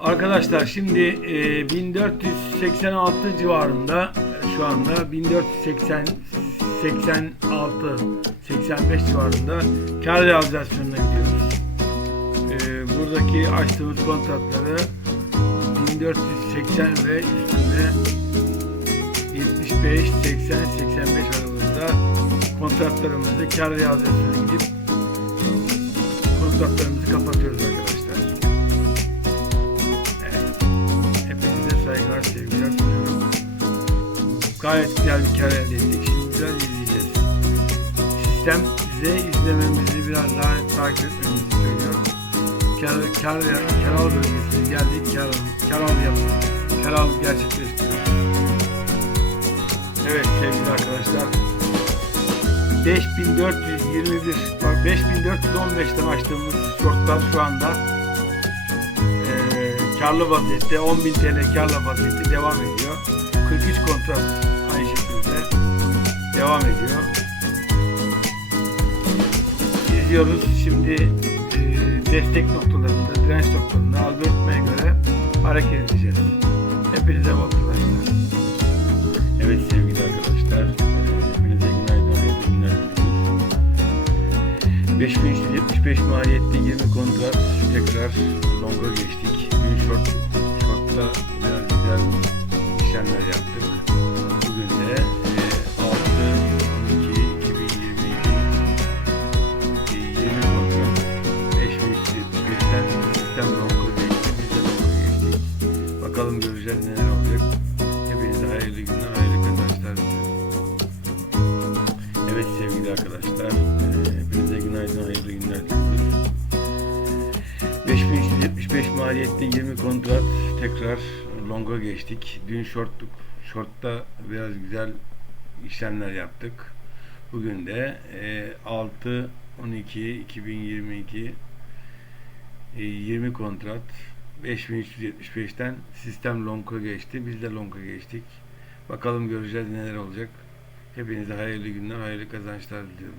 Arkadaşlar şimdi e, 1486 civarında e, şu anda 1480 86 85 civarında kar realizasyonuna gidiyoruz. E, buradaki açtığımız kontratları 1480 ve üstünde 75 80 85 aralığında kontratlarımızı kar realizasyonuna gidip kontratlarımızı kapatıyoruz arkadaşlar. Gayet güzel bir kar elde ettik. Şimdi biraz izleyeceğiz. Sistem size izlememizi biraz daha takip etmemizi söylüyor. Kar, kar, kar al bölgesine geldik. Kar, kar al yaptık. Kar al gerçekleştiriyoruz. Evet sevgili arkadaşlar. 5421 bak 5415'ten açtığımız shortlar şu anda eee karlı vaziyette 10.000 TL karlı vaziyette devam ediyor. 43 kontrat devam ediyor. İzliyoruz. Şimdi eee, destek noktalarında, direnç noktalarında algoritmaya göre hareket edeceğiz. Hepinize bol kazançlar. Evet sevgili arkadaşlar, eee, hepinize günaydın, hayırlı günler diliyoruz. 5375 maliyetli 20 kontrat tekrar longa geçtik. Dün short, shortta biraz güzel işlemler yaptık. Bakalım göreceğiz neler olacak. Hepinize hayırlı günler, hayırlı kazançlar diliyorum. Evet sevgili arkadaşlar, hepinize günaydın, hayırlı günler diliyoruz. 5375 maliyette 20 kontrat tekrar longa geçtik. Dün shortluk, shortta biraz güzel işlemler yaptık. Bugün de eee, 6 12 2022 eee, 20 kontrat 5375'ten sistem longa geçti. Biz de longa geçtik. Bakalım göreceğiz neler olacak. Hepinize hayırlı günler, hayırlı kazançlar diliyorum.